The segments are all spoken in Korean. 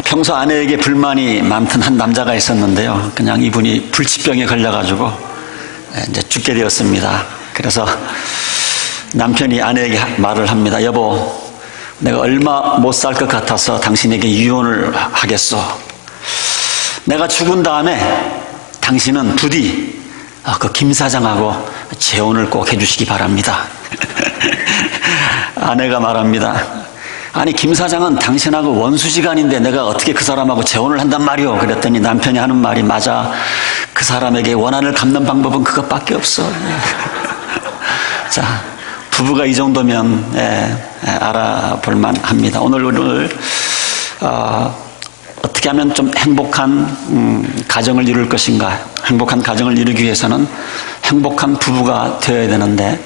평소 아내에게 불만이 많던 한 남자가 있었는데요. 그냥 이분이 불치병에 걸려가지고 이제 죽게 되었습니다. 그래서 남편이 아내에게 말을 합니다. 여보, 내가 얼마 못 살 것 같아서 당신에게 이혼을 하겠소. 내가 죽은 다음에 당신은 부디 그 김 사장하고 재혼을 꼭 해주시기 바랍니다. 아내가 말합니다. 아니, 김 사장은 당신하고 원수지간인데 내가 어떻게 그 사람하고 재혼을 한단 말이오. 그랬더니 남편이 하는 말이, 맞아, 그 사람에게 원한을 갚는 방법은 그것밖에 없어. 자, 부부가 이 정도면 알아볼만 합니다. 오늘 어떻게 하면 좀 행복한 가정을 이룰 것인가. 행복한 가정을 이루기 위해서는 행복한 부부가 되어야 되는데,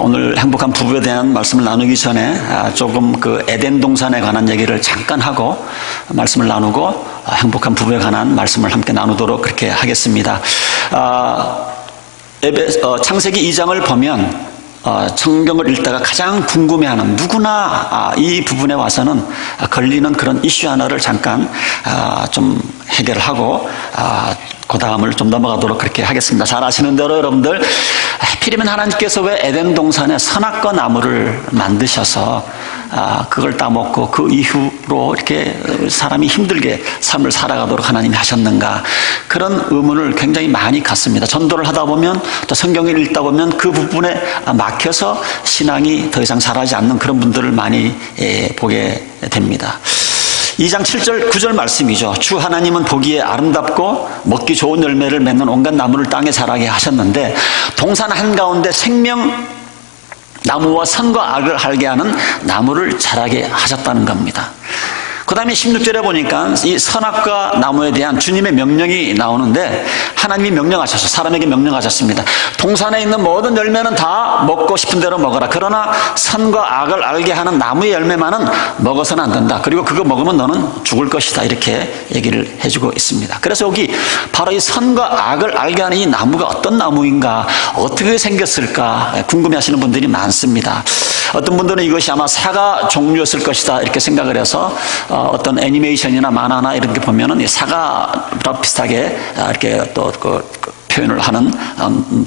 오늘 행복한 부부에 대한 말씀을 나누기 전에 조금 그 에덴 동산에 관한 얘기를 잠깐 하고 말씀을 나누고 행복한 부부에 관한 말씀을 함께 나누도록 그렇게 하겠습니다. 창세기 2장을 보면 성경을 읽다가 가장 궁금해하는, 누구나 이 부분에 와서는 걸리는 그런 이슈 하나를 잠깐 좀 해결하고 그 다음을 좀 넘어가도록 그렇게 하겠습니다. 잘 아시는 대로 여러분들, 하필이면 하나님께서 왜 에덴 동산에 선악과 나무를 만드셔서 그걸 따먹고 그 이후로 이렇게 사람이 힘들게 삶을 살아가도록 하나님이 하셨는가, 그런 의문을 굉장히 많이 갖습니다. 전도를 하다 보면, 또 성경을 읽다 보면 그 부분에 막혀서 신앙이 더 이상 자라지 않는 그런 분들을 많이 보게 됩니다. 2장 7절 9절 말씀이죠. 주 하나님은 보기에 아름답고 먹기 좋은 열매를 맺는 온갖 나무를 땅에 자라게 하셨는데 동산 한가운데 생명 나무와 선과 악을 알게 하는 나무를 자라게 하셨다는 겁니다. 그 다음에 16절에 보니까 이 선악과 나무에 대한 주님의 명령이 나오는데, 하나님이 명령하셔서 사람에게 명령하셨습니다. 동산에 있는 모든 열매는 다 먹고 싶은 대로 먹어라. 그러나 선과 악을 알게 하는 나무의 열매만은 먹어서는 안 된다. 그리고 그거 먹으면 너는 죽을 것이다. 이렇게 얘기를 해주고 있습니다. 그래서 여기 바로 이 선과 악을 알게 하는 이 나무가 어떤 나무인가, 어떻게 생겼을까 궁금해하시는 분들이 많습니다. 어떤 분들은 이것이 아마 사과 종류였을 것이다 이렇게 생각을 해서 어떤 애니메이션이나 만화나 이런 게 보면은 사과랑 비슷하게 이렇게 또 그 표현을 하는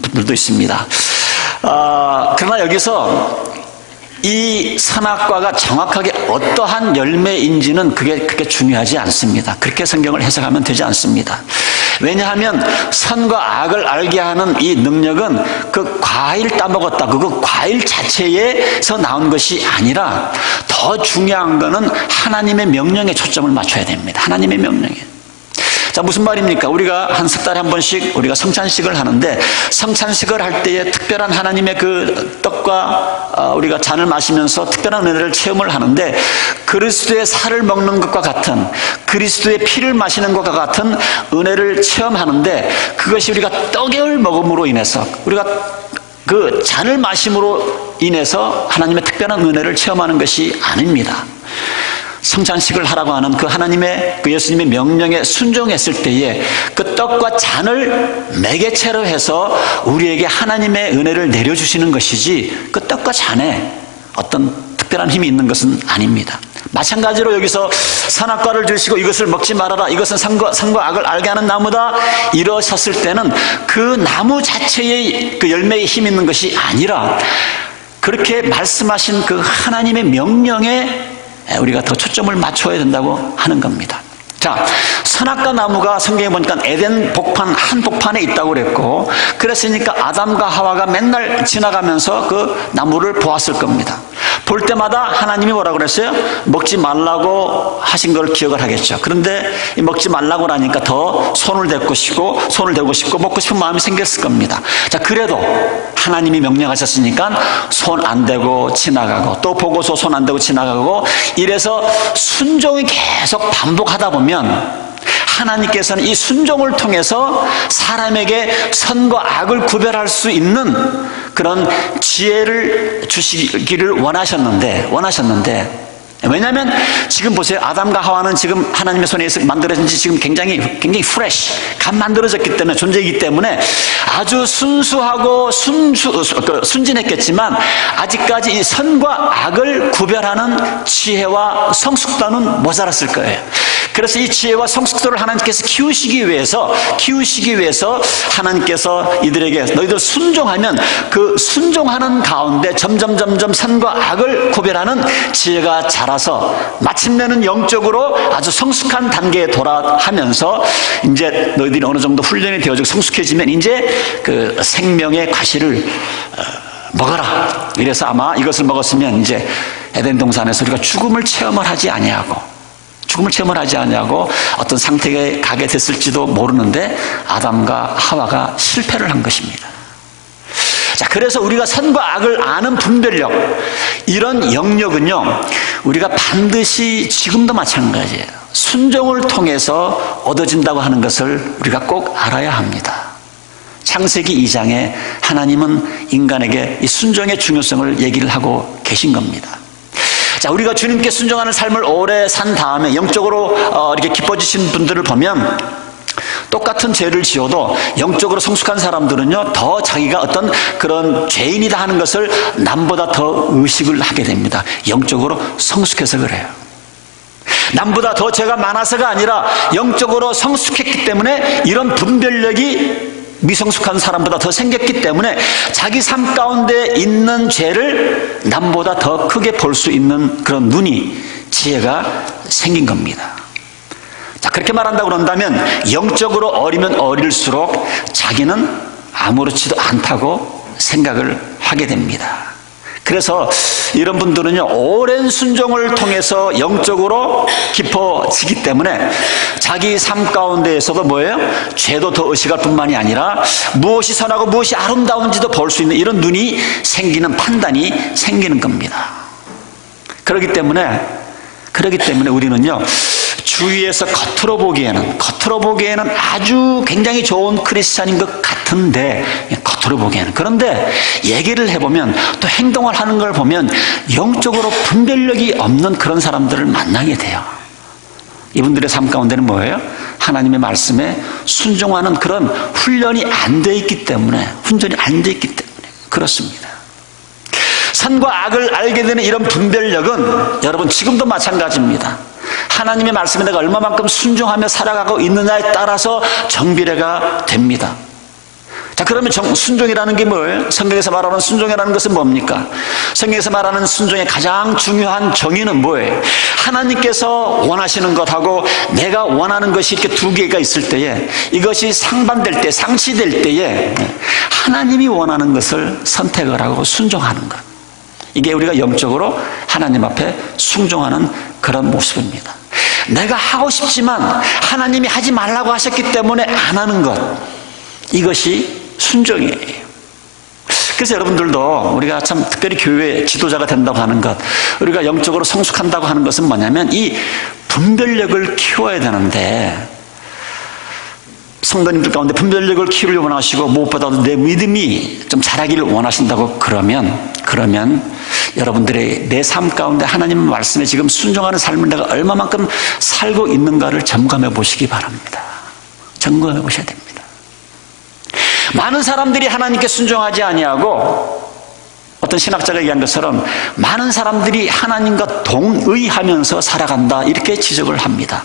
분들도 있습니다. 그러나 여기서 이 선악과가 정확하게 어떠한 열매인지는 그게 중요하지 않습니다. 그렇게 성경을 해석하면 되지 않습니다. 왜냐하면 선과 악을 알게 하는 이 능력은 그 과일 따먹었다, 그 과일 자체에서 나온 것이 아니라 더 중요한 거는 하나님의 명령에 초점을 맞춰야 됩니다. 하나님의 명령에. 자, 무슨 말입니까? 우리가 한 석 달에 한 번씩 우리가 성찬식을 하는데, 성찬식을 할 때에 특별한 하나님의 그 떡과 우리가 잔을 마시면서 특별한 은혜를 체험을 하는데, 그리스도의 살을 먹는 것과 같은, 그리스도의 피를 마시는 것과 같은 은혜를 체험하는데, 그것이 우리가 떡을 먹음으로 인해서, 우리가 그 잔을 마심으로 인해서 하나님의 특별한 은혜를 체험하는 것이 아닙니다. 성찬식을 하라고 하는 그 하나님의, 그 예수님의 명령에 순종했을 때에 그 떡과 잔을 매개체로 해서 우리에게 하나님의 은혜를 내려주시는 것이지, 그 떡과 잔에 어떤 특별한 힘이 있는 것은 아닙니다. 마찬가지로 여기서 선악과를 주시고 이것을 먹지 말아라, 이것은 선과 악을 알게 하는 나무다 이러셨을 때는 그 나무 자체의 그 열매에 힘이 있는 것이 아니라, 그렇게 말씀하신 그 하나님의 명령에 우리가 더 초점을 맞춰야 된다고 하는 겁니다. 자, 선악과 나무가 성경에 보니까 에덴 복판 한복판에 있다고 그랬고, 그랬으니까 아담과 하와가 맨날 지나가면서 그 나무를 보았을 겁니다. 볼 때마다 하나님이 뭐라고 그랬어요? 먹지 말라고 하신 걸 기억을 하겠죠. 그런데 먹지 말라고 하니까 더 손을 대고 싶고 먹고 싶은 마음이 생겼을 겁니다. 자, 그래도 하나님이 명령하셨으니까 손 안 대고 지나가고, 또 보고서 손 안 대고 지나가고, 이래서 순종이 계속 반복하다 보면 하나님께서는 이 순종을 통해서 사람에게 선과 악을 구별할 수 있는 그런 지혜를 주시기를 원하셨는데, 왜냐하면 지금 보세요. 아담과 하와는 지금 하나님의 손에서 만들어진 지 지금 굉장히 프레시, 갓 만들어졌기 때문에, 존재이기 때문에 아주 순수하고 순진했겠지만 아직까지 이 선과 악을 구별하는 지혜와 성숙도는 모자랐을 거예요. 그래서 이 지혜와 성숙도를 하나님께서 키우시기 위해서 하나님께서 이들에게 너희들 순종하면 그 순종하는 가운데 점점 선과 악을 구별하는 지혜가 자라서 마침내는 영적으로 아주 성숙한 단계에 돌아가면서 이제 너희들이 어느 정도 훈련이 되어지고 성숙해지면 이제 그 생명의 과실을 먹어라. 이래서 아마 이것을 먹었으면 이제 에덴 동산에서 우리가 죽음을 체험을 하지 아니하고 어떤 상태에 가게 됐을지도 모르는데 아담과 하와가 실패를 한 것입니다. 자, 그래서 우리가 선과 악을 아는 분별력, 이런 영역은요, 우리가 반드시 지금도 마찬가지예요. 순종을 통해서 얻어진다고 하는 것을 우리가 꼭 알아야 합니다. 창세기 2장에 하나님은 인간에게 이 순종의 중요성을 얘기를 하고 계신 겁니다. 자, 우리가 주님께 순종하는 삶을 오래 산 다음에 영적으로 이렇게 기뻐지신 분들을 보면 똑같은 죄를 지어도 영적으로 성숙한 사람들은요, 더 자기가 어떤 그런 죄인이다 하는 것을 남보다 더 의식을 하게 됩니다. 영적으로 성숙해서 그래요. 남보다 더 죄가 많아서가 아니라 영적으로 성숙했기 때문에 이런 분별력이 미성숙한 사람보다 더 생겼기 때문에 자기 삶 가운데 있는 죄를 남보다 더 크게 볼 수 있는 그런 눈이, 지혜가 생긴 겁니다. 자, 그렇게 말한다고 그런다면 영적으로 어리면 어릴수록 자기는 아무렇지도 않다고 생각을 하게 됩니다. 그래서 이런 분들은요, 오랜 순종을 통해서 영적으로 깊어지기 때문에 자기 삶 가운데에서도 뭐예요? 죄도 더 의식할 뿐만이 아니라 무엇이 선하고 무엇이 아름다운지도 볼 수 있는 이런 눈이 생기는, 판단이 생기는 겁니다. 그렇기 때문에 우리는요, 주위에서 겉으로 보기에는 아주 굉장히 좋은 크리스찬인 것 같은데, 겉으로 보기에는. 그런데 얘기를 해보면, 또 행동을 하는 걸 보면 영적으로 분별력이 없는 그런 사람들을 만나게 돼요. 이분들의 삶 가운데는 뭐예요? 하나님의 말씀에 순종하는 그런 훈련이 안 돼 있기 때문에 그렇습니다. 선과 악을 알게 되는 이런 분별력은 여러분 지금도 마찬가지입니다. 하나님의 말씀에 내가 얼마만큼 순종하며 살아가고 있느냐에 따라서 정비례가 됩니다. 자, 그러면 순종이라는 게 뭐예요? 성경에서 말하는 순종이라는 것은 뭡니까? 성경에서 말하는 순종의 가장 중요한 정의는 뭐예요? 하나님께서 원하시는 것하고 내가 원하는 것이 이렇게 두 개가 있을 때에, 이것이 상반될 때, 상치될 때에 하나님이 원하는 것을 선택을 하고 순종하는 것. 이게 우리가 영적으로 하나님 앞에 순종하는 그런 모습입니다. 내가 하고 싶지만 하나님이 하지 말라고 하셨기 때문에 안 하는 것, 이것이 순종이에요. 그래서 여러분들도 우리가 참 특별히 교회 지도자가 된다고 하는 것, 우리가 영적으로 성숙한다고 하는 것은 뭐냐면 이 분별력을 키워야 되는데, 성도님들 가운데 분별력을 키우려고 원하시고 무엇보다도 내 믿음이 좀 자라기를 원하신다고 그러면 여러분들의 내 삶 가운데 하나님 말씀에 지금 순종하는 삶을 내가 얼마만큼 살고 있는가를 점검해 보시기 바랍니다. 점검해 보셔야 됩니다. 많은 사람들이 하나님께 순종하지 아니하고, 어떤 신학자가 얘기한 것처럼 많은 사람들이 하나님과 동의하면서 살아간다, 이렇게 지적을 합니다.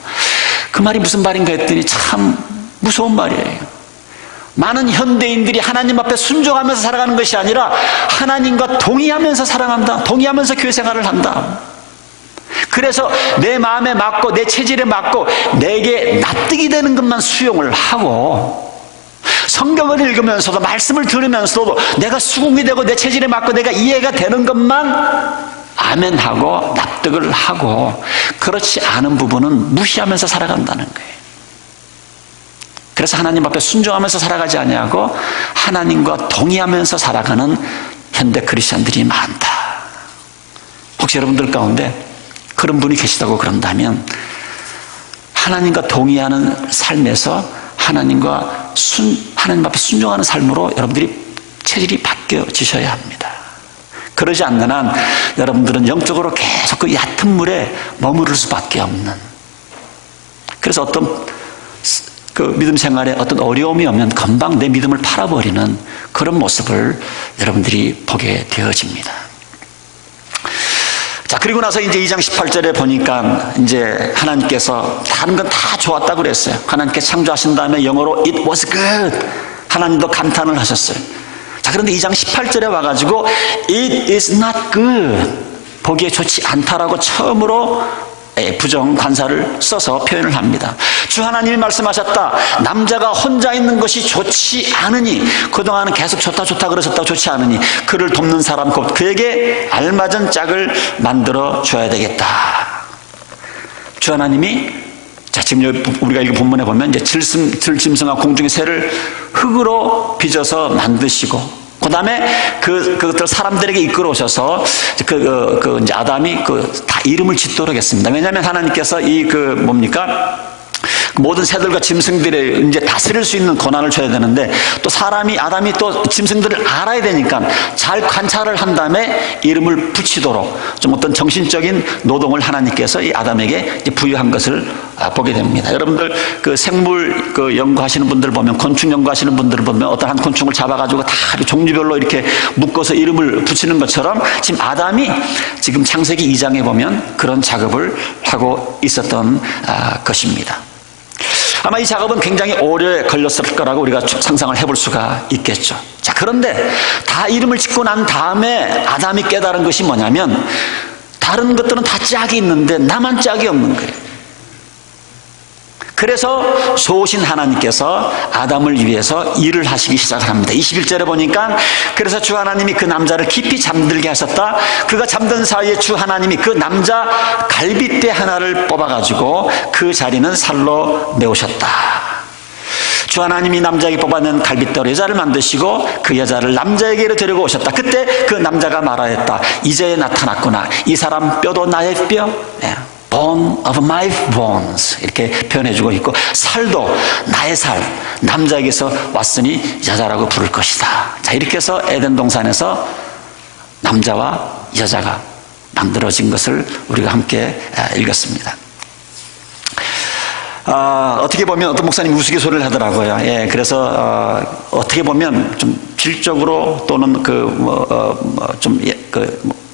그 말이 무슨 말인가 했더니 참 무서운 말이에요. 많은 현대인들이 하나님 앞에 순종하면서 살아가는 것이 아니라 하나님과 동의하면서 살아간다, 동의하면서 교회 생활을 한다. 그래서 내 마음에 맞고 내 체질에 맞고 내게 납득이 되는 것만 수용을 하고, 성경을 읽으면서도 말씀을 들으면서도 내가 수긍이 되고 내 체질에 맞고 내가 이해가 되는 것만 아멘하고 납득을 하고, 그렇지 않은 부분은 무시하면서 살아간다는 거예요. 그래서 하나님 앞에 순종하면서 살아가지 아니하고 하나님과 동의하면서 살아가는 현대 크리스찬들이 많다. 혹시 여러분들 가운데 그런 분이 계시다고 그런다면, 하나님과 동의하는 삶에서 하나님 앞에 순종하는 삶으로 여러분들이 체질이 바뀌어지셔야 합니다. 그러지 않는 한 여러분들은 영적으로 계속 그 얕은 물에 머무를 수밖에 없는, 그래서 어떤 그 믿음 생활에 어떤 어려움이 오면 금방 내 믿음을 팔아버리는 그런 모습을 여러분들이 보게 되어집니다. 자, 그리고 나서 이제 2장 18절에 보니까 이제 하나님께서 다른 건 다 좋았다고 그랬어요. 하나님께서 창조하신 다음에 영어로 it was good. 하나님도 감탄을 하셨어요. 자, 그런데 2장 18절에 와가지고 it is not good. 보기에 좋지 않다라고 처음으로 부정 관사를 써서 표현을 합니다. 주 하나님이 말씀하셨다. 남자가 혼자 있는 것이 좋지 않으니, 그동안은 계속 좋다 그러셨다고 좋지 않으니 그를 돕는 사람 곧 그에게 알맞은 짝을 만들어 줘야 되겠다. 주 하나님이, 자, 지금 우리가 이 본문에 보면 이제 들짐승과 공중의 새를 흙으로 빚어서 만드시고, 그 다음에 그것들 사람들에게 이끌어 오셔서 이제 아담이 다 이름을 짓도록 했습니다. 왜냐하면 하나님께서 모든 새들과 짐승들의 이제 다스릴 수 있는 권한을 줘야 되는데, 또 아담이 또 짐승들을 알아야 되니까 잘 관찰을 한 다음에 이름을 붙이도록 좀 어떤 정신적인 노동을 하나님께서 이 아담에게 부여한 것을 보게 됩니다. 여러분들 생물 연구하시는 분들 보면, 곤충 연구하시는 분들을 보면 어떤 한 곤충을 잡아가지고 다 종류별로 이렇게 묶어서 이름을 붙이는 것처럼 지금 아담이 지금 창세기 2장에 보면 그런 작업을 하고 있었던 것입니다. 아마 이 작업은 굉장히 오래 걸렸을 거라고 우리가 상상을 해볼 수가 있겠죠. 자, 그런데 다 이름을 짓고 난 다음에 아담이 깨달은 것이 뭐냐면, 다른 것들은 다 짝이 있는데 나만 짝이 없는 거예요. 그래서 좋으신 하나님께서 아담을 위해서 일을 하시기 시작합니다. 21절에 보니까 그래서 주 하나님이 그 남자를 깊이 잠들게 하셨다. 그가 잠든 사이에 주 하나님이 그 남자 갈빗대 하나를 뽑아가지고 그 자리는 살로 메우셨다. 주 하나님이 남자에게 뽑아낸 갈빗대로 여자를 만드시고 그 여자를 남자에게로 데리고 오셨다. 그때 그 남자가 말하였다. 이제 나타났구나. 이 사람 뼈도 나의 뼈, bone of my bones, 이렇게 표현해주고 있고, 살도 나의 살, 남자에게서 왔으니 여자라고 부를 것이다. 자, 이렇게 해서 에덴 동산에서 남자와 여자가 만들어진 것을 우리가 함께 읽었습니다. 어떻게 보면 어떤 목사님이 우스갯소리를 하더라고요. 그래서 어떻게 보면 좀 질적으로 또는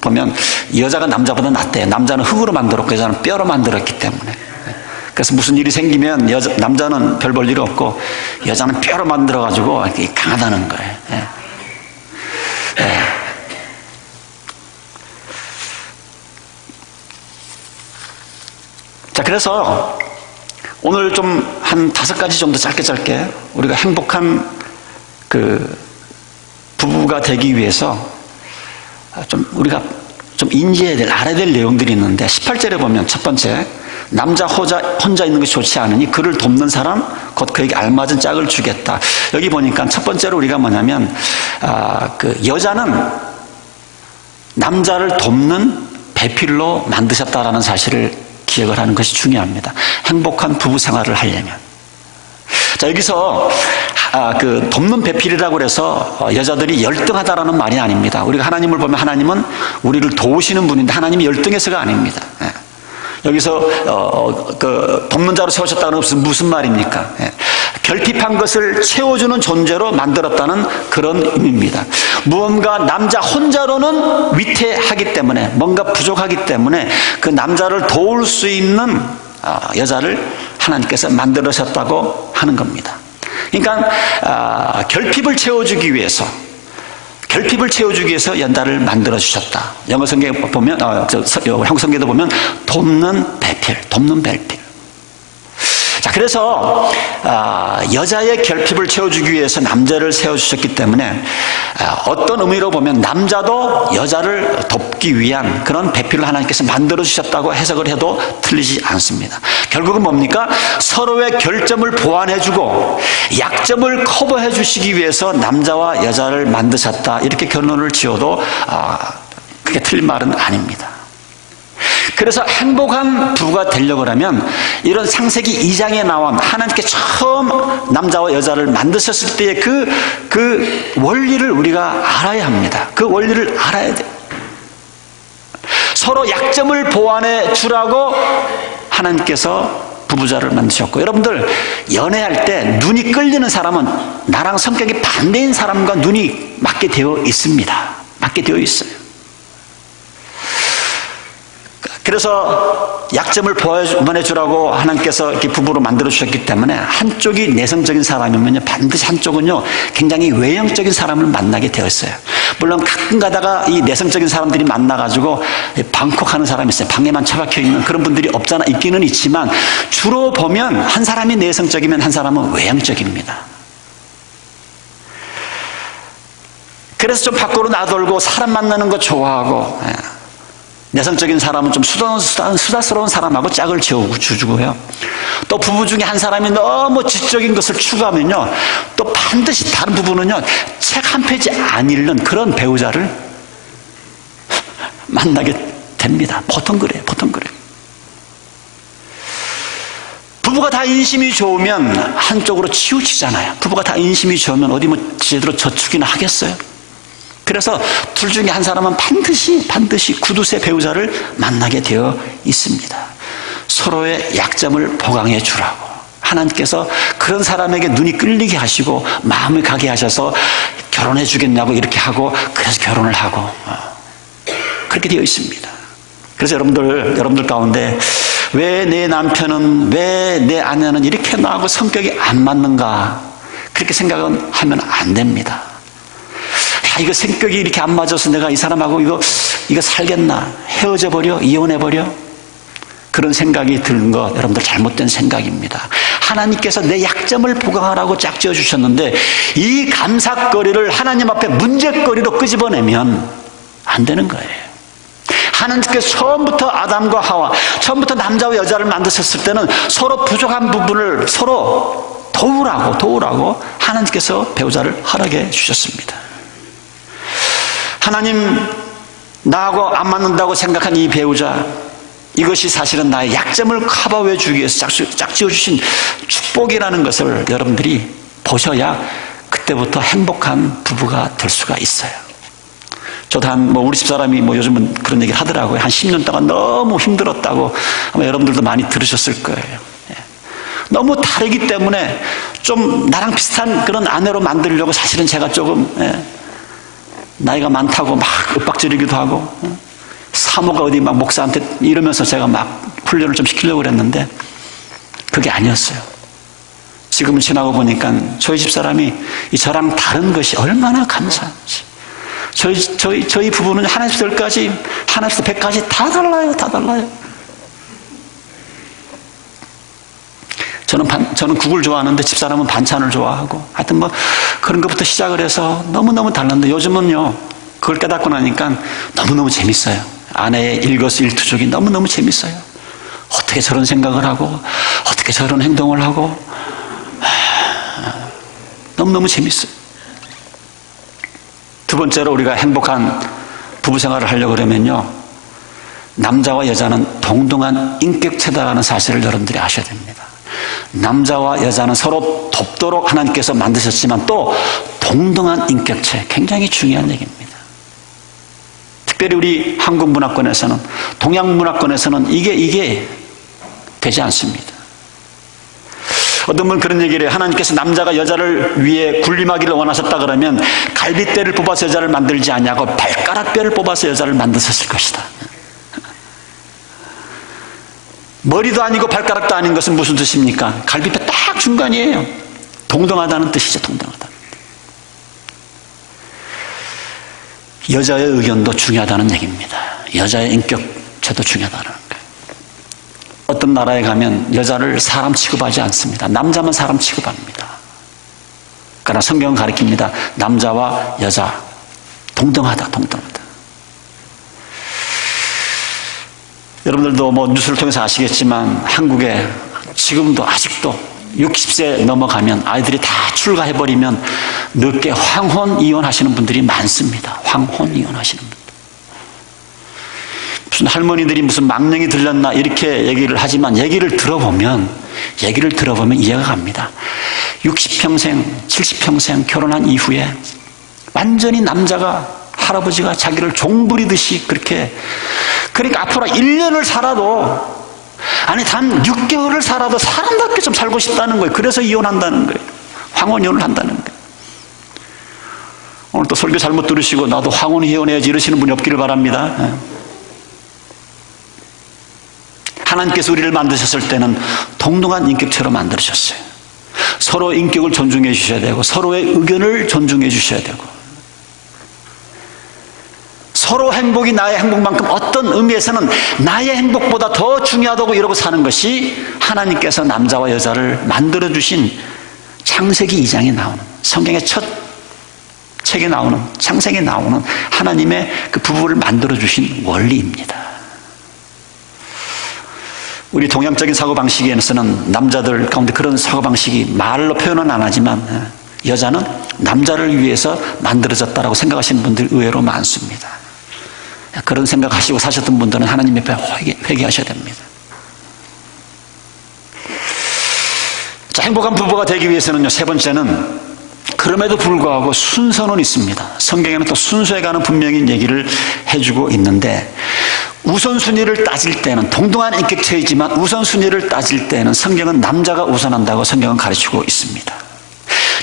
보면 여자가 남자보다 낫대요. 남자는 흙으로 만들었고 여자는 뼈로 만들었기 때문에. 그래서 무슨 일이 생기면 남자는 별 볼 일 없고 여자는 뼈로 만들어가지고 이렇게 강하다는 거예요. 자, 그래서 오늘 좀 한 5가지 정도 짧게 우리가 행복한 부부가 되기 위해서 우리가 좀 인지해야 될, 알아야 될 내용들이 있는데, 18절에 보면 첫 번째, 남자 혼자 있는 것이 좋지 않으니 그를 돕는 사람 곧 그에게 알맞은 짝을 주겠다. 여기 보니까 첫 번째로 우리가 뭐냐면 여자는 남자를 돕는 배필로 만드셨다라는 사실을 기억을 하는 것이 중요합니다. 행복한 부부 생활을 하려면. 자, 여기서 돕는 배필이라고 해서 여자들이 열등하다라는 말이 아닙니다. 우리가 하나님을 보면 하나님은 우리를 도우시는 분인데 하나님이 열등해서가 아닙니다. 여기서 돕는 자로 세우셨다는 것은 무슨 말입니까? 결핍한 것을 채워주는 존재로 만들었다는 그런 의미입니다. 무언가 남자 혼자로는 위태하기 때문에, 뭔가 부족하기 때문에 그 남자를 도울 수 있는 여자를 하나님께서 만들으셨다고 하는 겁니다. 그러니까 결핍을 채워주기 위해서 연단을 만들어 주셨다. 영어 성경에 보면, 한국 성경에도 보면 돕는 배필. 자, 그래서 여자의 결핍을 채워주기 위해서 남자를 세워주셨기 때문에 어떤 의미로 보면 남자도 여자를 돕기 위한 그런 배필을 하나님께서 만들어주셨다고 해석을 해도 틀리지 않습니다. 결국은 뭡니까? 서로의 결점을 보완해주고 약점을 커버해 주시기 위해서 남자와 여자를 만드셨다, 이렇게 결론을 지어도 그게 틀린 말은 아닙니다. 그래서 행복한 부부가 되려고 하면 이런 창세기 2장에 나온 하나님께 처음 남자와 여자를 만드셨을 때의 그 원리를 우리가 알아야 합니다. 그 원리를 알아야 돼요. 서로 약점을 보완해 주라고 하나님께서 부부자를 만드셨고, 여러분들 연애할 때 눈이 끌리는 사람은 나랑 성격이 반대인 사람과 눈이 맞게 되어 있습니다. 맞게 되어 있어요. 그래서 약점을 보완해주라고 하나님께서 이렇게 부부로 만들어주셨기 때문에 한쪽이 내성적인 사람이면요, 반드시 한쪽은요, 굉장히 외형적인 사람을 만나게 되었어요. 물론 가끔 가다가 이 내성적인 사람들이 만나가지고 방콕하는 사람이 있어요. 방에만 처박혀 있는 그런 분들이 없잖아, 있기는 있지만 주로 보면 한 사람이 내성적이면 한 사람은 외형적입니다. 그래서 좀 밖으로 나돌고 사람 만나는 거 좋아하고, 내성적인 사람은 좀 수다스러운 사람하고 짝을 지어주고요. 또 부부 중에 한 사람이 너무 지적인 것을 추구하면요, 또 반드시 다른 부부는요, 책 한 페이지 안 읽는 그런 배우자를 만나게 됩니다. 보통 그래요. 보통 그래요. 부부가 다 인심이 좋으면 한쪽으로 치우치잖아요. 부부가 다 인심이 좋으면 어디 뭐 제대로 저축이나 하겠어요? 그래서 둘 중에 한 사람은 반드시 구두쇠 배우자를 만나게 되어 있습니다. 서로의 약점을 보강해 주라고 하나님께서 그런 사람에게 눈이 끌리게 하시고 마음을 가게 하셔서 결혼해 주겠냐고 이렇게 하고, 그래서 결혼을 하고 그렇게 되어 있습니다. 그래서 여러분들 가운데 왜 내 남편은, 왜 내 아내는 이렇게 나하고 성격이 안 맞는가, 그렇게 생각은 하면 안 됩니다. 이거 성격이 이렇게 안 맞아서 내가 이 사람하고 이거 살겠나, 헤어져 버려, 이혼해 버려, 그런 생각이 드는 거 여러분들 잘못된 생각입니다. 하나님께서 내 약점을 보강하라고 짝지어 주셨는데 이 감삭거리를 하나님 앞에 문제거리로 끄집어내면 안 되는 거예요. 하나님께서 처음부터 아담과 하와, 처음부터 남자와 여자를 만드셨을 때는 서로 부족한 부분을 서로 도우라고 하나님께서 배우자를 허락해 주셨습니다. 하나님, 나하고 안 맞는다고 생각한 이 배우자, 이것이 사실은 나의 약점을 커버해 주기 위해서 짝지어 주신 축복이라는 것을 여러분들이 보셔야 그때부터 행복한 부부가 될 수가 있어요. 저도 우리 집사람이 요즘은 그런 얘기를 하더라고요. 한 10년 동안 너무 힘들었다고. 아마 여러분들도 많이 들으셨을 거예요. 너무 다르기 때문에 좀 나랑 비슷한 그런 아내로 만들려고 사실은 제가 조금 나이가 많다고 막 윽박지르기도 하고, 사모가 어디 막 목사한테 이러면서 제가 막 훈련을 좀 시키려고 그랬는데 그게 아니었어요. 지금은 지나고 보니까 저희 집사람이 저랑 다른 것이 얼마나 감사한지. 저희 부부는 하나에서 10까지, 하나에서 100까지 다 달라요. 다 달라요. 저는 국을 좋아하는데 집사람은 반찬을 좋아하고, 하여튼 그런 것부터 시작을 해서 너무너무 달랐는데 요즘은요, 그걸 깨닫고 나니까 너무너무 재밌어요. 아내의 일거수일투족이 너무너무 재밌어요. 어떻게 저런 생각을 하고, 어떻게 저런 행동을 하고, 너무너무 재밌어요. 두 번째로 우리가 행복한 부부 생활을 하려고 그러면요, 남자와 여자는 동등한 인격체다라는 사실을 여러분들이 아셔야 됩니다. 남자와 여자는 서로 돕도록 하나님께서 만드셨지만 또 동등한 인격체, 굉장히 중요한 얘기입니다. 특별히 우리 한국 문화권에서는, 동양 문화권에서는 이게 되지 않습니다. 어떤 분은 그런 얘기를 해요. 하나님께서 남자가 여자를 위해 군림하기를 원하셨다 그러면 갈빗대를 뽑아서 여자를 만들지 않냐고 발가락뼈를 뽑아서 여자를 만드셨을 것이다. 머리도 아니고 발가락도 아닌 것은 무슨 뜻입니까? 갈빗뼈 딱 중간이에요. 동등하다는 뜻이죠. 동등하다는 뜻. 여자의 의견도 중요하다는 얘기입니다. 여자의 인격체도 중요하다는 거예요. 어떤 나라에 가면 여자를 사람 취급하지 않습니다. 남자만 사람 취급합니다. 그러나 성경은 가르칩니다. 남자와 여자 동등하다. 여러분들도 뉴스를 통해서 아시겠지만 한국에 지금도 아직도 60세 넘어가면 아이들이 다 출가해버리면 늦게 황혼 이혼하시는 분들이 많습니다. 황혼 이혼하시는 분들. 무슨 할머니들이 무슨 망령이 들렸나 이렇게 얘기를 하지만 얘기를 들어보면 이해가 갑니다. 60평생, 70평생 결혼한 이후에 완전히 남자가, 할아버지가 자기를 종부리듯이 그러니까 앞으로 1년을 살아도, 아니 단 6개월을 살아도 사람답게 좀 살고 싶다는 거예요. 그래서 이혼한다는 거예요. 황혼 이혼을 한다는 거예요. 오늘 또 설교 잘못 들으시고 나도 황혼 이혼해야지 이러시는 분이 없기를 바랍니다. 하나님께서 우리를 만드셨을 때는 동등한 인격체로 만들으셨어요. 서로 인격을 존중해 주셔야 되고 서로의 의견을 존중해 주셔야 되고 서로 행복이 나의 행복만큼 어떤 의미에서는 나의 행복보다 더 중요하다고 이러고 사는 것이 하나님께서 남자와 여자를 만들어주신 창세기 2장에 나오는, 성경의 첫 책에 나오는, 창세기에 나오는 하나님의 그 부부를 만들어주신 원리입니다. 우리 동양적인 사고방식에서는 남자들 가운데 그런 사고방식이 말로 표현은 안 하지만 여자는 남자를 위해서 만들어졌다라고 생각하시는 분들이 의외로 많습니다. 그런 생각하시고 사셨던 분들은 하나님 옆에 회개하셔야 됩니다. 자, 행복한 부부가 되기 위해서는요, 세 번째는 그럼에도 불구하고 순서는 있습니다. 성경에는 또 순서에 관한 분명히 얘기를 해주고 있는데 우선순위를 따질 때는 동등한 인격체이지만 우선순위를 따질 때는 성경은 남자가 우선한다고 성경은 가르치고 있습니다.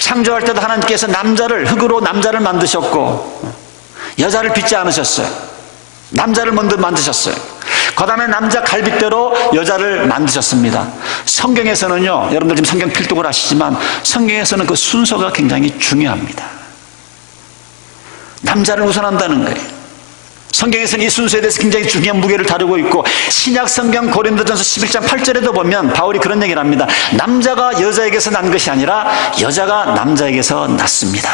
창조할 때도 하나님께서 남자를, 흙으로 남자를 만드셨고 여자를 빚지 않으셨어요. 남자를 먼저 만드셨어요. 그 다음에 남자 갈빗대로 여자를 만드셨습니다. 성경에서는요, 여러분들 지금 성경 필독을 하시지만 성경에서는 그 순서가 굉장히 중요합니다. 남자를 우선한다는 거예요. 성경에서는 이 순서에 대해서 굉장히 중요한 무게를 다루고 있고 신약 성경 고린도전서 11장 8절에도 보면 바울이 그런 얘기를 합니다. 남자가 여자에게서 난 것이 아니라 여자가 남자에게서 났습니다.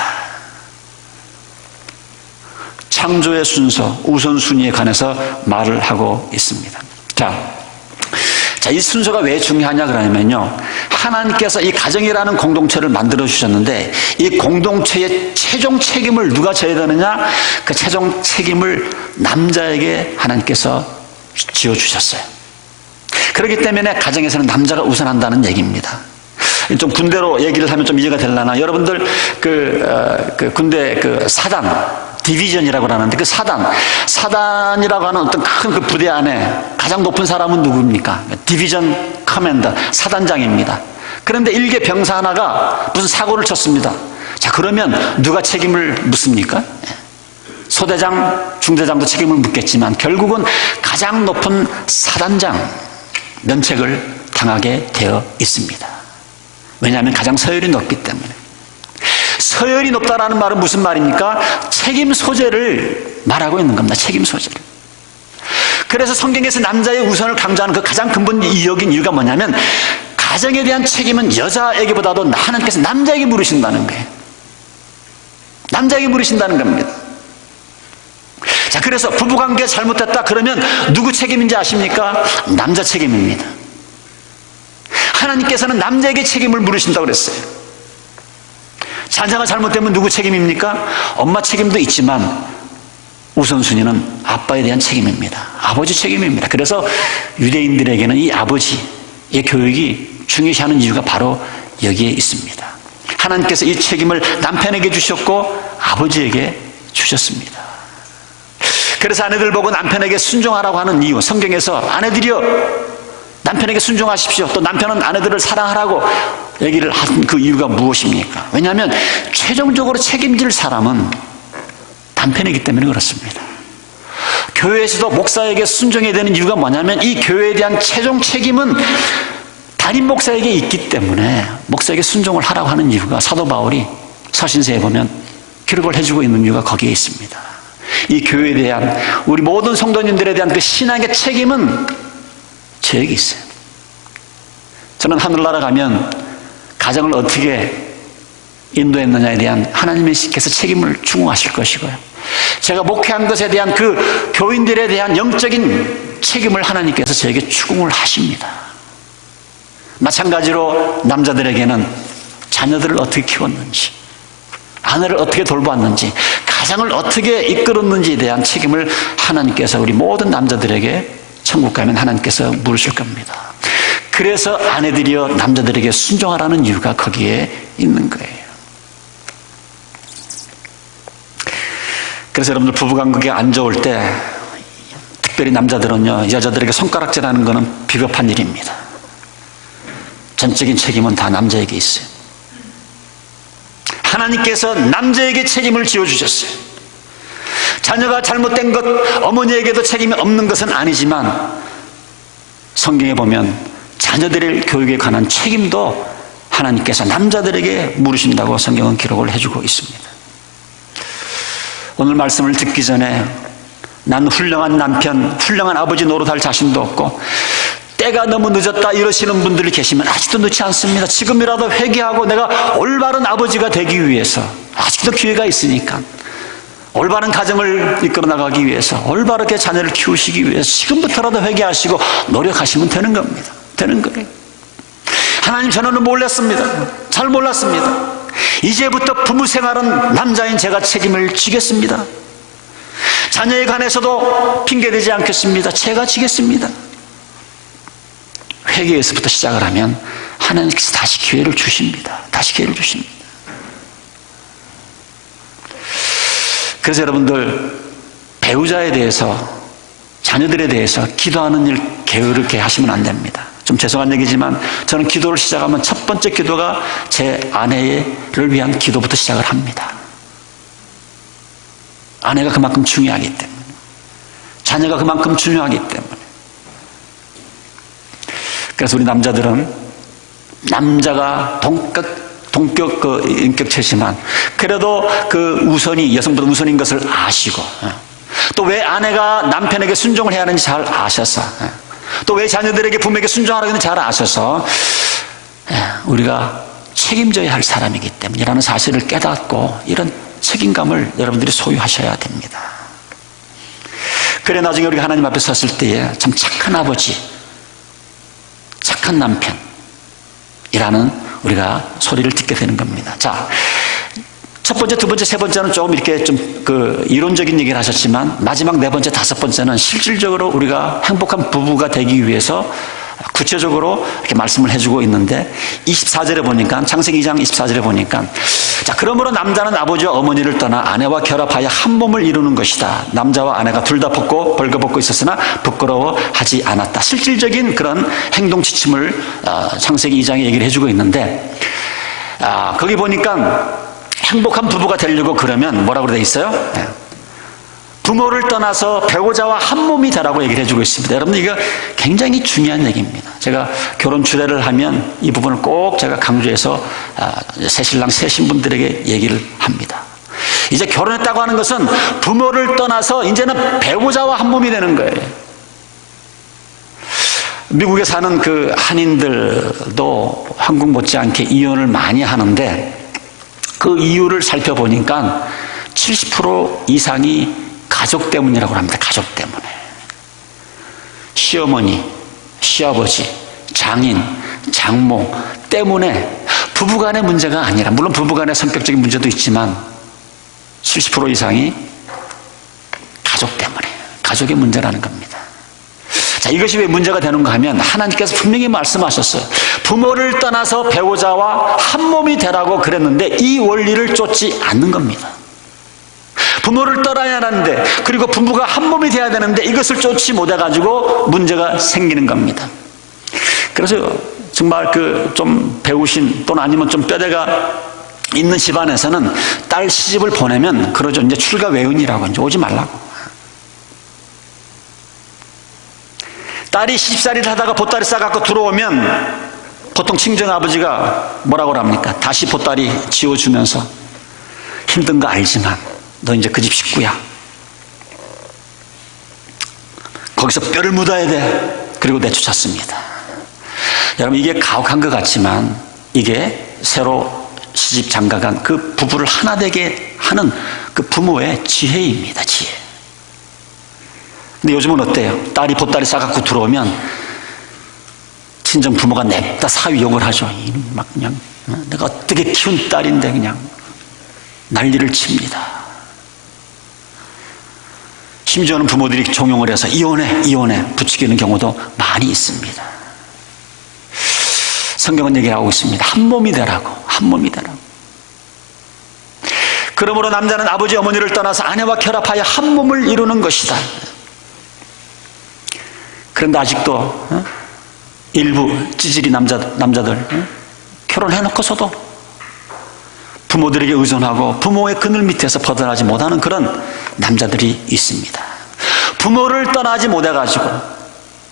창조의 순서, 우선순위에 관해서 말을 하고 있습니다. 자, 이 순서가 왜 중요하냐 그러냐면요, 하나님께서 이 가정이라는 공동체를 만들어 주셨는데 이 공동체의 최종 책임을 누가 져야 되느냐? 그 최종 책임을 남자에게 하나님께서 지어주셨어요. 그렇기 때문에 가정에서는 남자가 우선한다는 얘기입니다. 좀 군대로 얘기를 하면 좀 이해가 되려나? 여러분들 군대 사단 디비전이라고 하는데 그 사단이라고 하는 어떤 큰 그 부대 안에 가장 높은 사람은 누굽니까? 디비전 커맨더, 사단장입니다. 그런데 일개 병사 하나가 무슨 사고를 쳤습니다. 자, 그러면 누가 책임을 묻습니까? 소대장, 중대장도 책임을 묻겠지만 결국은 가장 높은 사단장 면책을 당하게 되어 있습니다. 왜냐하면 가장 서열이 높기 때문에. 서열이 높다라는 말은 무슨 말입니까? 책임 소재를 말하고 있는 겁니다. 책임 소재를. 그래서 성경에서 남자의 우선을 강조하는 그 가장 근본적인 이유가 뭐냐면 가정에 대한 책임은 여자에게보다도 하나님께서 남자에게 물으신다는 거예요. 남자에게 물으신다는 겁니다. 자, 그래서 부부관계가 잘못됐다 그러면 누구 책임인지 아십니까? 남자 책임입니다. 하나님께서는 남자에게 책임을 물으신다고 그랬어요. 자녀가 잘못되면 누구 책임입니까? 엄마 책임도 있지만 우선순위는 아빠에 대한 책임입니다. 아버지 책임입니다. 그래서 유대인들에게는 이 아버지의 교육이 중요시하는 이유가 바로 여기에 있습니다. 하나님께서 이 책임을 남편에게 주셨고 아버지에게 주셨습니다. 그래서 아내들 보고 남편에게 순종하라고 하는 이유, 성경에서 아내들이여 남편에게 순종하십시오. 또 남편은 아내들을 사랑하라고 얘기를 한 그 이유가 무엇입니까? 왜냐하면 최종적으로 책임질 사람은 남편이기 때문에 그렇습니다. 교회에서도 목사에게 순종해야 되는 이유가 뭐냐면 이 교회에 대한 최종 책임은 담임 목사에게 있기 때문에 목사에게 순종을 하라고 하는 이유가 사도 바울이 서신서에 보면 기록을 해주고 있는 이유가 거기에 있습니다. 이 교회에 대한 우리 모든 성도님들에 대한 그 신앙의 책임은 저에게 있어요. 저는 하늘나라 가면 가정을 어떻게 인도했느냐에 대한 하나님께서 책임을 추궁하실 것이고요. 제가 목회한 것에 대한 그 교인들에 대한 영적인 책임을 하나님께서 저에게 추궁을 하십니다. 마찬가지로 남자들에게는 자녀들을 어떻게 키웠는지, 아내를 어떻게 돌보았는지, 가정을 어떻게 이끌었는지에 대한 책임을 하나님께서 우리 모든 남자들에게 천국 가면 하나님께서 물으실 겁니다. 그래서 아내들이여 남자들에게 순종하라는 이유가 거기에 있는 거예요. 그래서 여러분들 부부관계가 안 좋을 때 특별히 남자들은요, 여자들에게 손가락질하는 것은 비겁한 일입니다. 전적인 책임은 다 남자에게 있어요. 하나님께서 남자에게 책임을 지어주셨어요. 자녀가 잘못된 것, 어머니에게도 책임이 없는 것은 아니지만 성경에 보면 자녀들의 교육에 관한 책임도 하나님께서 남자들에게 물으신다고 성경은 기록을 해주고 있습니다. 오늘 말씀을 듣기 전에 난 훌륭한 남편, 훌륭한 아버지 노릇할 자신도 없고 때가 너무 늦었다 이러시는 분들이 계시면 아직도 늦지 않습니다. 지금이라도 회개하고 내가 올바른 아버지가 되기 위해서 아직도 기회가 있으니까 올바른 가정을 이끌어 나가기 위해서 올바르게 자녀를 키우시기 위해서 지금부터라도 회개하시고 노력하시면 되는 겁니다. 되는 거예요. 하나님, 저는 몰랐습니다. 잘 몰랐습니다. 이제부터 부부 생활은 남자인 제가 책임을 지겠습니다. 자녀에 관해서도 핑계대지 않겠습니다. 제가 지겠습니다. 회개에서부터 시작을 하면 하나님께서 다시 기회를 주십니다. 다시 기회를 주십니다. 그래서 여러분들, 배우자에 대해서, 자녀들에 대해서 기도하는 일 게으르게 하시면 안 됩니다. 좀 죄송한 얘기지만 저는 기도를 시작하면 첫 번째 기도가 제 아내를 위한 기도부터 시작을 합니다. 아내가 그만큼 중요하기 때문에, 자녀가 그만큼 중요하기 때문에. 그래서 우리 남자들은 남자가 동격 그 인격체지만 그래도 그 우선이 여성보다 우선인 것을 아시고, 또 왜 아내가 남편에게 순종을 해야 하는지 잘 아셔서, 또 왜 자녀들에게 부모에게 순종하라고 하는지 잘 아셔서 우리가 책임져야 할 사람이기 때문이라는 사실을 깨닫고 이런 책임감을 여러분들이 소유하셔야 됩니다. 그래 나중에 우리가 하나님 앞에 섰을 때에 참 착한 아버지, 착한 남편이라는 우리가 소리를 듣게 되는 겁니다. 자, 첫 번째, 두 번째, 세 번째는 조금 이렇게 좀 그 이론적인 얘기를 하셨지만 마지막 네 번째, 다섯 번째는 실질적으로 우리가 행복한 부부가 되기 위해서 구체적으로 이렇게 말씀을 해주고 있는데 24절에 보니까, 창세기 2장 24절에 보니까, 자, 그러므로 남자는 아버지와 어머니를 떠나 아내와 결합하여 한 몸을 이루는 것이다. 남자와 아내가 둘 다 벌거벗고 있었으나 부끄러워하지 않았다. 실질적인 그런 행동 지침을 창세기 2장에 얘기를 해주고 있는데, 거기 보니까 행복한 부부가 되려고 그러면 뭐라고 되어 있어요? 부모를 떠나서 배우자와 한 몸이 되라고 얘기를 해주고 있습니다. 여러분, 이거 굉장히 중요한 얘기입니다. 제가 결혼 주례를 하면 이 부분을 꼭 제가 강조해서 새신랑 새신분들에게 얘기를 합니다. 이제 결혼했다고 하는 것은 부모를 떠나서 이제는 배우자와 한 몸이 되는 거예요. 미국에 사는 그 한인들도 한국 못지않게 이혼을 많이 하는데 그 이유를 살펴보니까 70% 이상이 가족 때문이라고 합니다. 가족 때문에. 시어머니, 시아버지, 장인, 장모 때문에 부부간의 문제가 아니라, 물론 부부간의 성격적인 문제도 있지만 70% 이상이 가족 때문에, 가족의 문제라는 겁니다. 자, 이것이 왜 문제가 되는가 하면 하나님께서 분명히 말씀하셨어요. 부모를 떠나서 배우자와 한 몸이 되라고 그랬는데 이 원리를 쫓지 않는 겁니다. 부모를 떠나야 하는데, 그리고 부부가 한 몸이 돼야 되는데 이것을 쫓지 못해가지고 문제가 생기는 겁니다. 그래서 정말 그 좀 배우신 또는 아니면 좀 뼈대가 있는 집안에서는 딸 시집을 보내면 그러죠. 이제 출가 외은이라고, 이제 오지 말라고. 딸이 시집살이를 하다가 보따리 싸갖고 들어오면 보통 친정 아버지가 뭐라고 합니까? 다시 보따리 지워주면서 힘든 거 알지만 너 이제 그 집 식구야. 거기서 뼈를 묻어야 돼. 그리고 내쫓았습니다. 여러분, 이게 가혹한 것 같지만 이게 새로 시집 장가간 그 부부를 하나 되게 하는 그 부모의 지혜입니다. 지혜. 근데 요즘은 어때요? 딸이 보따리 싸갖고 들어오면 친정 부모가 냅다 사위욕을 하죠. 막 그냥 내가 어떻게 키운 딸인데 그냥 난리를 칩니다. 심지어는 부모들이 종용을 해서 이혼해 부추기는 경우도 많이 있습니다. 성경은 얘기하고 있습니다. 한 몸이 되라고, 한 몸이 되라고. 그러므로 남자는 아버지 어머니를 떠나서 아내와 결합하여 한 몸을 이루는 것이다. 그런데 아직도 일부 찌질이 남자들 결혼해놓고서도 부모들에게 의존하고 부모의 그늘 밑에서 벗어나지 못하는 그런 남자들이 있습니다. 부모를 떠나지 못해가지고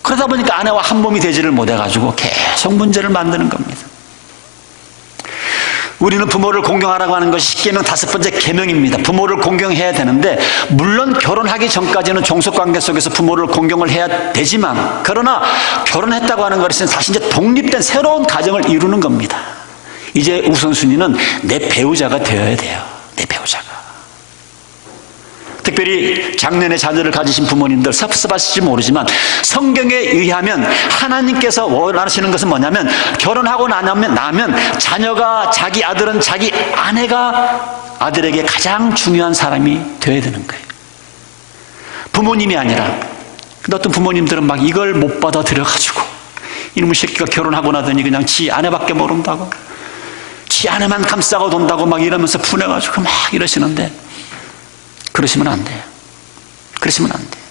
그러다 보니까 아내와 한 몸이 되지를 못해가지고 계속 문제를 만드는 겁니다. 우리는 부모를 공경하라고 하는 것이 10계명 5번째 계명입니다. 부모를 공경해야 되는데, 물론 결혼하기 전까지는 종속관계 속에서 부모를 공경을 해야 되지만, 그러나 결혼했다고 하는 것은 사실 이제 독립된 새로운 가정을 이루는 겁니다. 이제 우선순위는 내 배우자가 되어야 돼요. 내 배우자가. 특별히 장년의 자녀를 가지신 부모님들 섭섭하실지 모르지만, 성경에 의하면 하나님께서 원하시는 것은 뭐냐면, 결혼하고 나면 자녀가, 자기 아들은 자기 아내가 아들에게 가장 중요한 사람이 되어야 되는 거예요. 부모님이 아니라. 근데 어떤 부모님들은 막 이걸 못 받아들여가지고, 이놈의 새끼가 결혼하고 나더니 그냥 지 아내밖에 모른다고, 지 아내만 감싸고 돈다고 막 이러면서 분해가지고 막 이러시는데, 그러시면 안 돼요. 그러시면 안 돼요.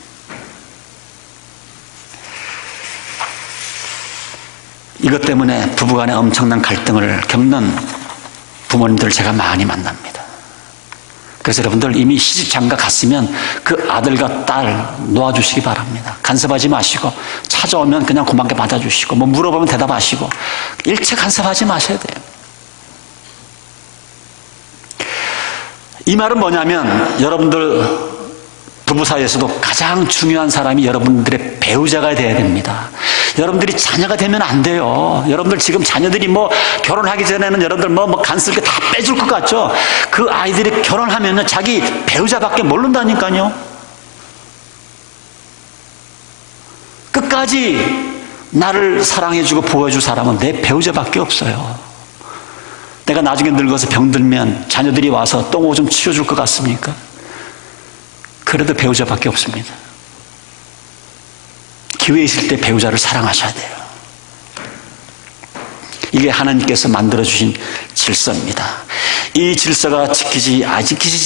이것 때문에 부부간에 엄청난 갈등을 겪는 부모님들을 제가 많이 만납니다. 그래서 여러분들 이미 시집장가 갔으면 그 아들과 딸 놓아주시기 바랍니다. 간섭하지 마시고, 찾아오면 그냥 고맙게 받아주시고, 뭐 물어보면 대답하시고, 일체 간섭하지 마셔야 돼요. 이 말은 뭐냐면, 여러분들 부부 사이에서도 가장 중요한 사람이 여러분들의 배우자가 되어야 됩니다. 여러분들이 자녀가 되면 안 돼요. 여러분들 지금 자녀들이 뭐 결혼하기 전에는 여러분들 뭐 간쓸게 다 빼줄 것 같죠? 그 아이들이 결혼하면은 자기 배우자밖에 모른다니까요. 끝까지 나를 사랑해주고 보호해줄 사람은 내 배우자밖에 없어요. 내가 나중에 늙어서 병들면 자녀들이 와서 똥오줌 치워줄 것 같습니까? 그래도 배우자밖에 없습니다. 기회 있을 때 배우자를 사랑하셔야 돼요. 이게 하나님께서 만들어주신 질서입니다. 이 질서가 지키지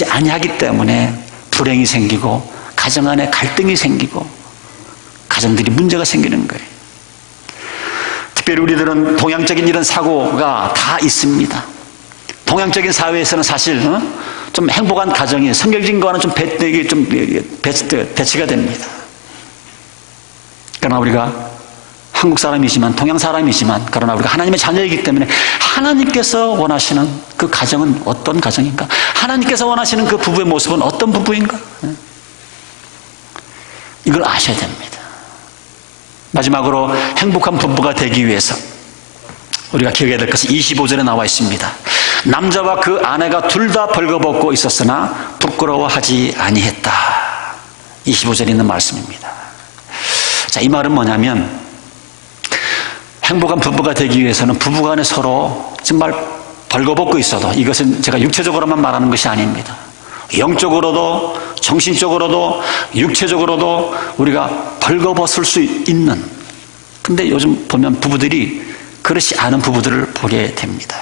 아니하기 때문에 불행이 생기고, 가정 안에 갈등이 생기고, 가정들이 문제가 생기는 거예요. 특별히 우리들은 동양적인 이런 사고가 다 있습니다. 동양적인 사회에서는 사실 좀 행복한 가정이 성경적인 거와는 좀 배치가 됩니다. 그러나 우리가 한국 사람이지만, 동양 사람이지만, 그러나 우리가 하나님의 자녀이기 때문에 하나님께서 원하시는 그 가정은 어떤 가정인가? 하나님께서 원하시는 그 부부의 모습은 어떤 부부인가? 이걸 아셔야 됩니다. 마지막으로 행복한 부부가 되기 위해서 우리가 기억해야 될 것은 25절에 나와 있습니다. 남자와 그 아내가 둘 다 벌거벗고 있었으나 부끄러워하지 아니했다. 25절에 있는 말씀입니다. 자, 이 말은 뭐냐면, 행복한 부부가 되기 위해서는 부부간에 서로 정말 벌거벗고 있어도, 이것은 제가 육체적으로만 말하는 것이 아닙니다. 영적으로도, 정신적으로도, 육체적으로도 우리가 벌거벗을 수 있는, 근데 요즘 보면 부부들이 그렇지 않은 부부들을 보게 됩니다.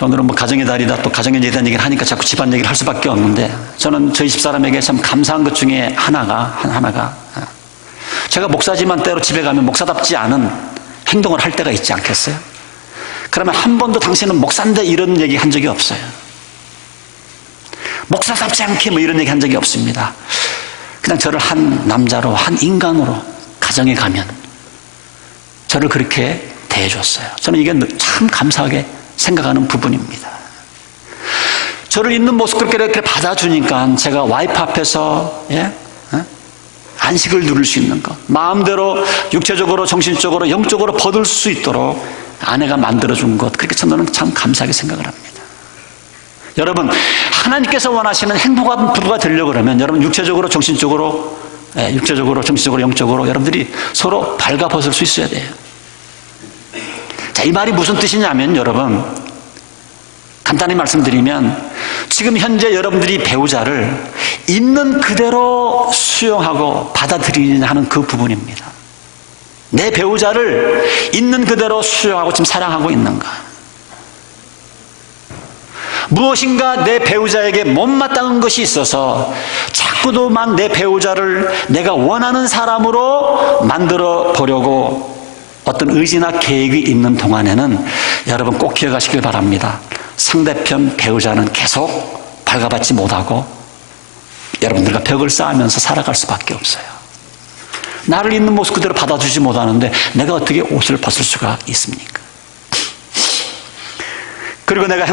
오늘은 뭐 가정의 달이다, 또 가정에 대한 얘기를 하니까 자꾸 집안 얘기를 할 수밖에 없는데, 저는 저희 집사람에게 참 감사한 것 중에 하나가 제가 목사지만 때로 집에 가면 목사답지 않은 행동을 할 때가 있지 않겠어요? 그러면 한 번도 당신은 목사인데 이런 얘기 한 적이 없어요. 목사답지 않게 뭐 이런 얘기 한 적이 없습니다. 그냥 저를 한 남자로, 한 인간으로 가정에 가면 저를 그렇게 대해줬어요. 저는 이게 참 감사하게 생각하는 부분입니다. 저를 있는 모습 그렇게 받아주니까 제가 와이프 앞에서 안식을 누릴 수 있는 것, 마음대로 육체적으로, 정신적으로, 영적으로 버들 수 있도록 아내가 만들어준 것, 그렇게 저는 참 감사하게 생각을 합니다. 여러분, 하나님께서 원하시는 행복한 부부가 되려고 그러면 여러분 육체적으로, 정신적으로, 정신적으로, 영적으로 여러분들이 서로 발가벗을 수 있어야 돼요. 자, 이 말이 무슨 뜻이냐면, 여러분, 간단히 말씀드리면, 지금 현재 여러분들이 배우자를 있는 그대로 수용하고 받아들이느냐 하는 그 부분입니다. 내 배우자를 있는 그대로 수용하고 지금 사랑하고 있는가? 무엇인가 내 배우자에게 못마땅한 것이 있어서 자꾸도만 내 배우자를 내가 원하는 사람으로 만들어 보려고 어떤 의지나 계획이 있는 동안에는 여러분 꼭 기억하시길 바랍니다. 상대편 배우자는 계속 발가받지 못하고 여러분들과 벽을 쌓으면서 살아갈 수밖에 없어요. 나를 있는 모습 그대로 받아주지 못하는데 내가 어떻게 옷을 벗을 수가 있습니까? 그리고 내가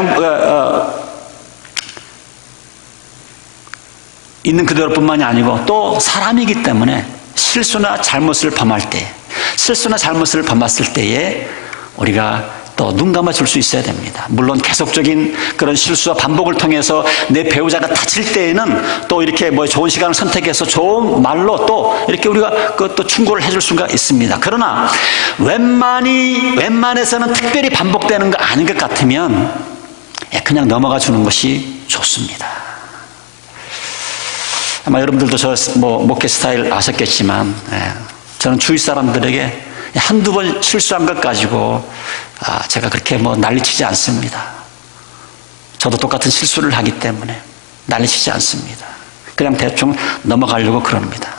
있는 그대로뿐만이 아니고 또 사람이기 때문에 실수나 잘못을 범할 때, 실수나 잘못을 범했을 때에 우리가 또 눈 감아줄 수 있어야 됩니다. 물론 계속적인 그런 실수와 반복을 통해서 내 배우자가 다칠 때에는 또 이렇게 좋은 시간을 선택해서 좋은 말로 또 이렇게 우리가 그것도 충고를 해줄 수가 있습니다. 그러나 웬만해서는 특별히 반복되는 거 아닌 것 같으면 그냥 넘어가 주는 것이 좋습니다. 아마 여러분들도 저 목회 스타일 아셨겠지만 저는 주위 사람들에게 한두 번 실수한 것 가지고 제가 그렇게 난리치지 않습니다. 저도 똑같은 실수를 하기 때문에 난리치지 않습니다. 그냥 대충 넘어가려고 그럽니다.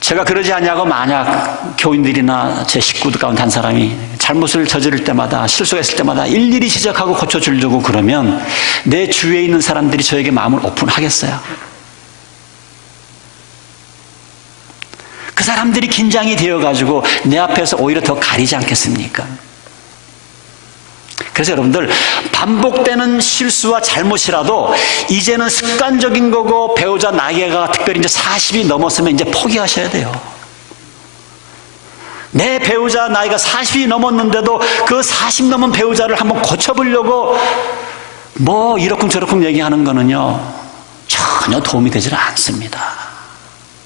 제가 그러지 않냐고 만약 교인들이나 제 식구들 가운데 한 사람이 잘못을 저지를 때마다 실수가 있을 때마다 일일이 지적하고 고쳐주려고 그러면 내 주위에 있는 사람들이 저에게 마음을 오픈하겠어요? 그 사람들이 긴장이 되어가지고 내 앞에서 오히려 더 가리지 않겠습니까? 그래서 여러분들 반복되는 실수와 잘못이라도 이제는 습관적인 거고 배우자 나이가 특별히 이제 40이 넘었으면 이제 포기하셔야 돼요. 내 배우자 나이가 40이 넘었는데도 그 40 넘은 배우자를 한번 고쳐보려고 이러쿵저러쿵 얘기하는 거는요 전혀 도움이 되질 않습니다.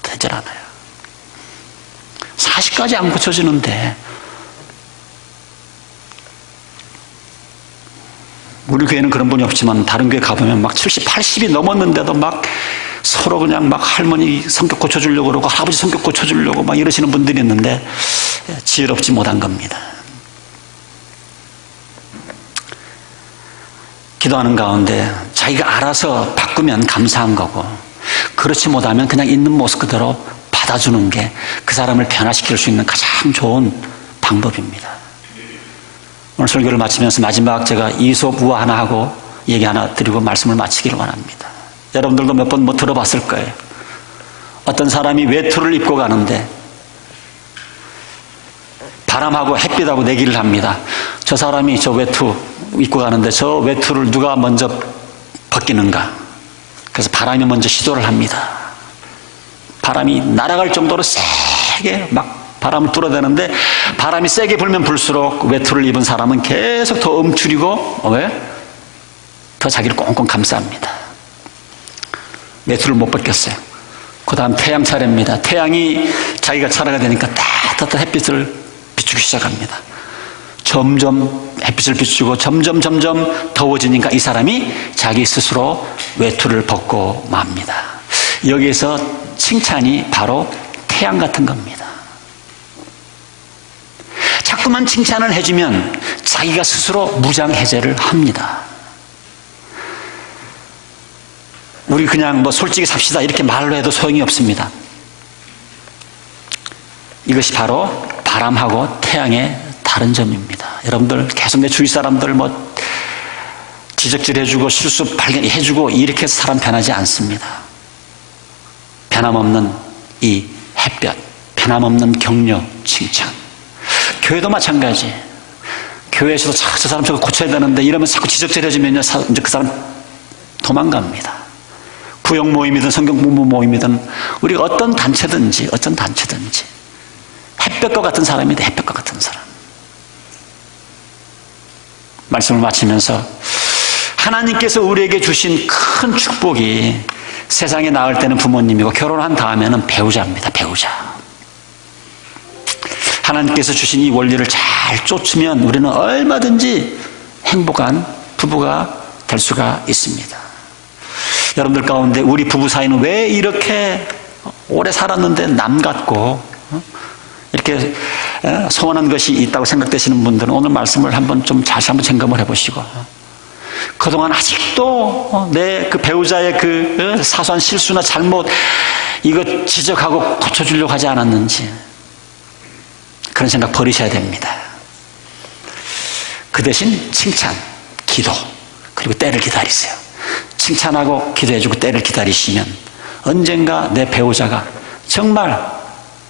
되질 않아요. 40까지 안 고쳐지는데 우리 교회는 그런 분이 없지만 다른 교회 가보면 막 70, 80이 넘었는데도 막 서로 그냥 막 할머니 성격 고쳐주려고 그러고 할아버지 성격 고쳐주려고 막 이러시는 분들이 있는데 지혜롭지 못한 겁니다. 기도하는 가운데 자기가 알아서 바꾸면 감사한 거고 그렇지 못하면 그냥 있는 모습 그대로 받아주는 게 그 사람을 변화시킬 수 있는 가장 좋은 방법입니다. 오늘 설교를 마치면서 마지막 제가 이솝 우화 하나 하고 얘기 하나 드리고 말씀을 마치기를 원합니다. 여러분들도 몇 번 들어봤을 거예요. 어떤 사람이 외투를 입고 가는데 바람하고 햇빛하고 내기를 합니다. 저 사람이 저 외투 입고 가는데 저 외투를 누가 먼저 벗기는가. 그래서 바람이 먼저 시도를 합니다. 바람이 날아갈 정도로 세게 막 바람을 뚫어대는데 바람이 세게 불면 불수록 외투를 입은 사람은 계속 더 움츠리고 더 자기를 꽁꽁 감쌉니다. 외투를 못 벗겼어요. 그 다음 태양 차례입니다. 태양이 자기가 차례가 되니까 따뜻한 햇빛을 비추기 시작합니다. 점점 햇빛을 비추고 점점 더워지니까 이 사람이 자기 스스로 외투를 벗고 맙니다. 여기에서 칭찬이 바로 태양 같은 겁니다. 자꾸만 칭찬을 해주면 자기가 스스로 무장해제를 합니다. 우리 그냥 솔직히 삽시다 이렇게 말로 해도 소용이 없습니다. 이것이 바로 바람하고 태양의 다른 점입니다. 여러분들 계속 내 주위 사람들 지적질해주고 실수 발견해주고 이렇게 해서 사람 변하지 않습니다. 변함없는 이 햇볕, 변함없는 격려, 칭찬. 교회도 마찬가지. 교회에서도 저 사람 저거 고쳐야 되는데 이러면 자꾸 지적질해주면요 이제 그 사람 도망갑니다. 구역 모임이든 성경 공부 모임이든 우리가 어떤 단체든지 햇볕과 같은 사람인데 햇볕과 같은 사람. 말씀을 마치면서 하나님께서 우리에게 주신 큰 축복이 세상에 나올 때는 부모님이고 결혼한 다음에는 배우자입니다. 배우자. 하나님께서 주신 이 원리를 잘 쫓으면 우리는 얼마든지 행복한 부부가 될 수가 있습니다. 여러분들 가운데 우리 부부 사이는 왜 이렇게 오래 살았는데 남 같고 이렇게 소원한 것이 있다고 생각되시는 분들은 오늘 말씀을 다시 한번 점검을 해보시고 그동안 아직도 내 그 배우자의 그 사소한 실수나 잘못 이거 지적하고 고쳐주려고 하지 않았는지 그런 생각 버리셔야 됩니다. 그 대신 칭찬, 기도 그리고 때를 기다리세요. 칭찬하고 기도해주고 때를 기다리시면 언젠가 내 배우자가 정말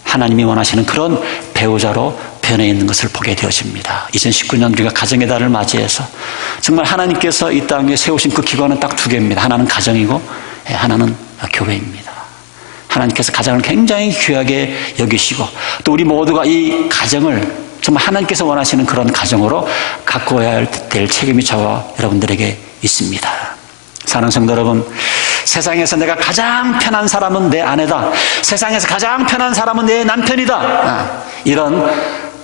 하나님이 원하시는 그런 배우자로 변해 있는 것을 보게 되어집니다. 2019년 우리가 가정의 달을 맞이해서 정말 하나님께서 이 땅에 세우신 그 기관은 딱 두 개입니다. 하나는 가정이고 하나는 교회입니다. 하나님께서 가정을 굉장히 귀하게 여기시고 또 우리 모두가 이 가정을 정말 하나님께서 원하시는 그런 가정으로 가꾸어야 될 책임이 저와 여러분들에게 있습니다. 사랑하는 성도 여러분, 세상에서 내가 가장 편한 사람은 내 아내다. 세상에서 가장 편한 사람은 내 남편이다. 이런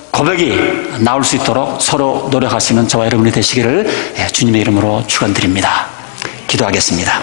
고백이 나올 수 있도록 서로 노력하시는 저와 여러분이 되시기를 주님의 이름으로 축원드립니다. 기도하겠습니다.